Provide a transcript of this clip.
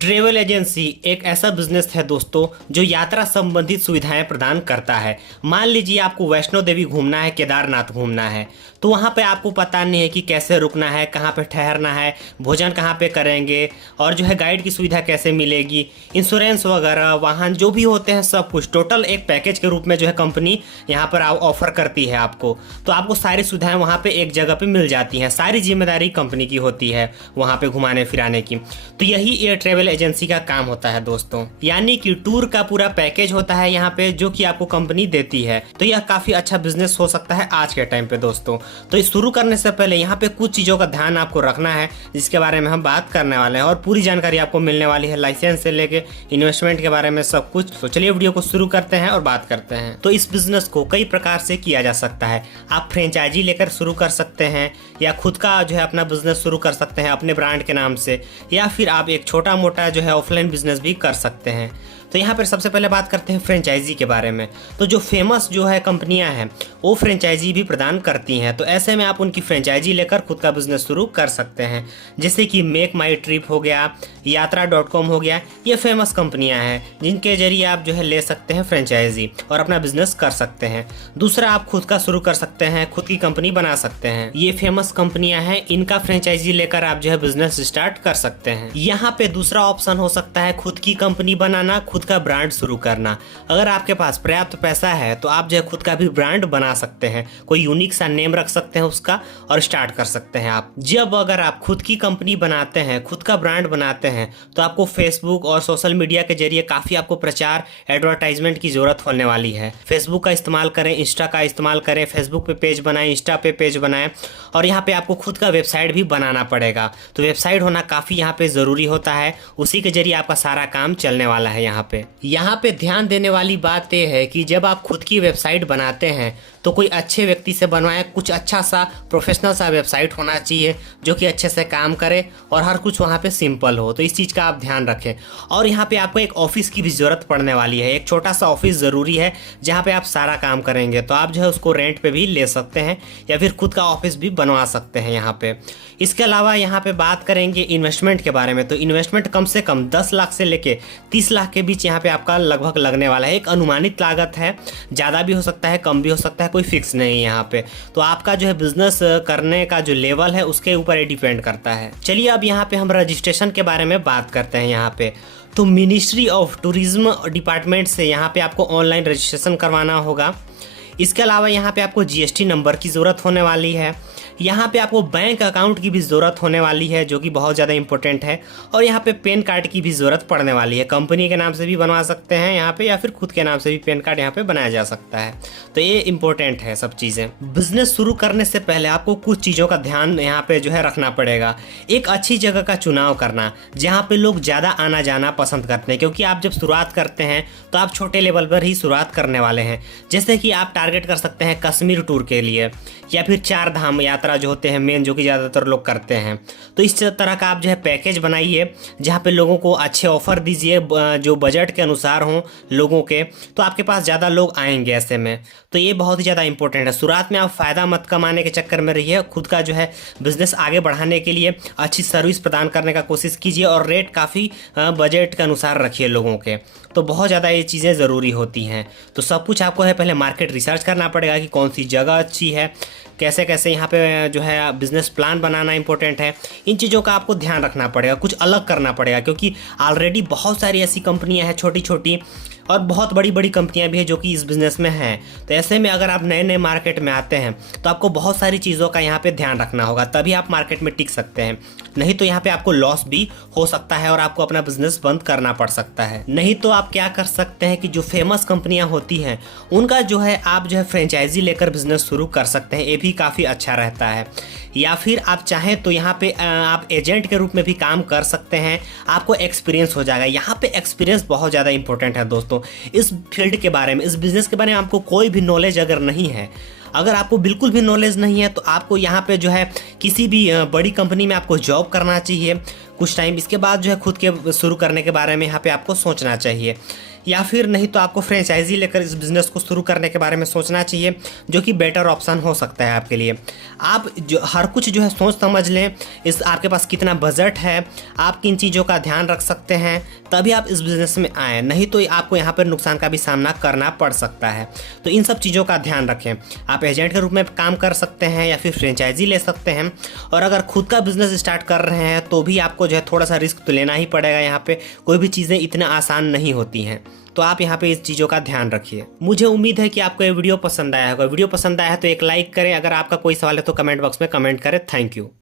Travel agency एक ऐसा business है दोस्तों जो यात्रा संबंधित सुविधाएं प्रदान करता है। मान लीजिए आपको वैष्णो देवी घूमना है, केदारनाथ घूमना है, तो वहाँ पे आपको पता नहीं है कि कैसे रुकना है, कहाँ पे ठहरना है, भोजन कहाँ पे करेंगे और जो है गाइड की सुविधा कैसे मिलेगी, इंश्योरेंस वगैरह, वाहन जो भी होते हैं सब कुछ टोटल एक पैकेज के रूप में जो है कंपनी यहाँ पर ऑफर करती है आपको। तो आपको सारी सुविधाएं वहाँ पे एक जगह पे मिल जाती हैं, सारी जिम्मेदारी कंपनी की होती है वहाँ पे घुमाने फिराने की। तो यही ये ट्रेवल एजेंसी का काम होता है दोस्तों, यानी कि टूर का पूरा पैकेज होता है यहाँ पे जो कि आपको कंपनी देती है। तो यह काफी अच्छा बिजनेस हो सकता है आज के टाइम पे दोस्तों। तो इस शुरू करने से पहले यहाँ पे कुछ चीजों का ध्यान आपको रखना है जिसके बारे में हम बात करने वाले हैं और पूरी जानकारी आपको मिलने वाली है, लाइसेंस से लेके इन्वेस्टमेंट के बारे में सब कुछ। तो चलिए वीडियो को शुरू करते हैं और बात करते हैं। तो इस बिजनेस को कई प्रकार से किया जा सकता है। आप फ्रेंचाइजी लेकर शुरू कर सकते हैं या खुद का जो है अपना बिजनेस शुरू कर सकते हैं अपने ब्रांड के नाम से, या फिर आप एक छोटा मोटा जो है ऑफलाइन बिजनेस भी कर सकते हैं। तो यहाँ पर सबसे पहले बात करते हैं फ्रेंचाइजी के बारे में। तो जो फेमस जो है कंपनियां हैं वो फ्रेंचाइजी भी प्रदान करती हैं, तो ऐसे में आप उनकी फ्रेंचाइजी लेकर खुद का बिजनेस शुरू कर सकते हैं। जैसे कि मेक माई ट्रिप हो गया, यात्रा.com हो गया, ये फेमस कंपनियां हैं जिनके जरिए आप जो है ले सकते हैं फ्रेंचाइजी और अपना बिजनेस कर सकते हैं। दूसरा, आप खुद का शुरू कर सकते हैं, खुद की कंपनी बना सकते हैं। ये फेमस कंपनियां हैं, इनका फ्रेंचाइजी लेकर आप जो है बिजनेस स्टार्ट कर सकते हैं। यहाँ पे दूसरा ऑप्शन हो सकता है खुद की कंपनी बनाना, खुद का ब्रांड शुरू करना। अगर आपके पास पर्याप्त पैसा है तो आप जो है खुद का भी ब्रांड बना सकते हैं, कोई यूनिक सा नेम रख सकते हैं उसका और स्टार्ट कर सकते हैं आप। जब अगर आप खुद की कंपनी बनाते हैं, खुद का ब्रांड बनाते हैं, तो आपको फेसबुक और सोशल मीडिया के जरिए काफी आपको प्रचार एडवर्टाइजमेंट की जरूरत होने वाली है। फेसबुक का इस्तेमाल करें, इंस्टा का इस्तेमाल करें, फेसबुक पे पेज बनाएं, इंस्टा पे पेज बनाएं और यहाँ पे आपको खुद का वेबसाइट भी बनाना पड़ेगा। तो वेबसाइट होना काफी यहाँ पे जरूरी होता है, उसी के जरिए आपका सारा काम चलने वाला है। यहाँ पे ध्यान देने वाली बात यह है कि जब आप खुद की वेबसाइट बनाते हैं तो कोई अच्छे व्यक्ति से बनवाएं, कुछ अच्छा सा प्रोफेशनल सा वेबसाइट होना चाहिए जो कि अच्छे से काम करे और हर कुछ वहाँ पे सिंपल हो। तो इस चीज़ का आप ध्यान रखें। और यहाँ पे आपको एक ऑफिस की भी ज़रूरत पड़ने वाली है, एक छोटा सा ऑफिस ज़रूरी है जहाँ पे आप सारा काम करेंगे। तो आप जो है उसको रेंट पे भी ले सकते हैं या फिर खुद का ऑफिस भी बनवा सकते हैं यहाँ पे। इसके अलावा यहाँ पे बात करेंगे इन्वेस्टमेंट के बारे में। तो इन्वेस्टमेंट कम से कम 10 लाख से लेके 30 लाख के बीच यहाँ पे आपका लगभग लगने वाला है। एक अनुमानित लागत है, ज़्यादा भी हो सकता है, कम भी हो सकता है, कोई फिक्स नहीं है यहाँ पे। तो आपका जो है बिजनेस करने का जो लेवल है उसके ऊपर ये डिपेंड करता है। चलिए अब यहाँ पे हम रजिस्ट्रेशन के बारे में बात करते हैं। यहाँ पे तो मिनिस्ट्री ऑफ टूरिज्म डिपार्टमेंट से यहाँ पे आपको ऑनलाइन रजिस्ट्रेशन करवाना होगा। इसके अलावा यहाँ पे आपको जीएसटी नंबर की ज़रूरत होने वाली है। यहाँ पे आपको बैंक अकाउंट की भी ज़रूरत होने वाली है जो कि बहुत ज़्यादा इंपॉर्टेंट है। और यहाँ पे पैन कार्ड की भी ज़रूरत पड़ने वाली है। कंपनी के नाम से भी बनवा सकते हैं यहाँ पे या फिर खुद के नाम से भी पैन कार्ड यहाँ पे बनाया जा सकता है। तो ये इंपॉर्टेंट है सब चीज़ें। बिजनेस शुरू करने से पहले आपको कुछ चीज़ों का ध्यान यहाँ पे जो है रखना पड़ेगा। एक अच्छी जगह का चुनाव करना जहाँ पे लोग ज़्यादा आना जाना पसंद करते हैं, क्योंकि आप जब शुरुआत करते हैं तो आप छोटे लेवल पर ही शुरुआत करने वाले हैं। जैसे कि आप टारगेट कर सकते हैं कश्मीर टूर के लिए या फिर 4 धाम यात्रा जो होते हैं मेन, जो कि ज़्यादातर लोग करते हैं। तो इस तरह का आप जो है पैकेज बनाइए जहाँ पे लोगों को अच्छे ऑफर दीजिए जो बजट के अनुसार हों लोगों के, तो आपके पास ज़्यादा लोग आएंगे ऐसे में। तो ये बहुत ही ज़्यादा इंपॉर्टेंट है। शुरुआत में आप फ़ायदा मत कमाने के चक्कर में रहिए, खुद का जो है बिजनेस आगे बढ़ाने के लिए अच्छी सर्विस प्रदान करने का कोशिश कीजिए और रेट काफ़ी बजट के अनुसार रखिए लोगों के। तो बहुत ज़्यादा ये चीज़ें ज़रूरी होती हैं। तो सब कुछ आपको है पहले मार्केट रिसर्च करना पड़ेगा कि कौन सी जगह अच्छी है, कैसे कैसे यहाँ पे जो है बिजनेस प्लान बनाना इंपॉर्टेंट है। इन चीज़ों का आपको ध्यान रखना पड़ेगा, कुछ अलग करना पड़ेगा, क्योंकि ऑलरेडी बहुत सारी ऐसी कंपनियाँ हैं छोटी छोटी और बहुत बड़ी बड़ी कंपनियां भी हैं जो कि इस बिज़नेस में हैं। तो ऐसे में अगर आप नए नए मार्केट में आते हैं तो आपको बहुत सारी चीज़ों का यहाँ पे ध्यान रखना होगा, तभी आप मार्केट में टिक सकते हैं। नहीं तो यहाँ पे आपको लॉस भी हो सकता है और आपको अपना बिजनेस बंद करना पड़ सकता है। नहीं तो आप क्या कर सकते हैं कि जो फेमस कंपनियां होती हैं उनका जो है आप जो है फ्रेंचाइजी लेकर बिजनेस शुरू कर सकते हैं, ये भी काफ़ी अच्छा रहता है। या फिर आप चाहें तो यहाँ पे आप एजेंट के रूप में भी काम कर सकते हैं, आपको एक्सपीरियंस हो जाएगा। यहाँ पे एक्सपीरियंस बहुत ज़्यादा इंपॉर्टेंट है दोस्तों। इस फील्ड के बारे में, इस बिज़नेस के बारे में आपको कोई भी नॉलेज अगर नहीं है, अगर आपको बिल्कुल भी नॉलेज नहीं है, तो आपको यहाँ पे जो है किसी भी बड़ी कंपनी में आपको जॉब करना चाहिए कुछ टाइम। इसके बाद जो है खुद के शुरू करने के बारे में यहाँ पे आपको सोचना चाहिए। या फिर नहीं तो आपको फ्रेंचाइजी लेकर इस बिज़नेस को शुरू करने के बारे में सोचना चाहिए, जो कि बेटर ऑप्शन हो सकता है आपके लिए। आप जो हर कुछ जो है सोच समझ लें, इस आपके पास कितना बजट है, आप किन चीज़ों का ध्यान रख सकते हैं, तभी आप इस बिज़नेस में आएँ, नहीं तो आपको यहाँ पर नुकसान का भी सामना करना पड़ सकता है। तो इन सब चीज़ों का ध्यान रखें। आप एजेंट के रूप में काम कर सकते हैं या फिर फ्रेंचाइजी ले सकते हैं, और अगर खुद का बिजनेस स्टार्ट कर रहे हैं तो भी आपको जो है थोड़ा सा रिस्क तो लेना ही पड़ेगा। यहाँ पे कोई भी चीज़ें इतना आसान नहीं होती हैं, तो आप यहाँ पे इस चीज़ों का ध्यान रखिए। मुझे उम्मीद है कि आपको ये वीडियो पसंद आया होगा। वीडियो पसंद आया है तो एक लाइक करें, अगर आपका कोई सवाल है तो कमेंट बॉक्स में कमेंट करें। Thank you.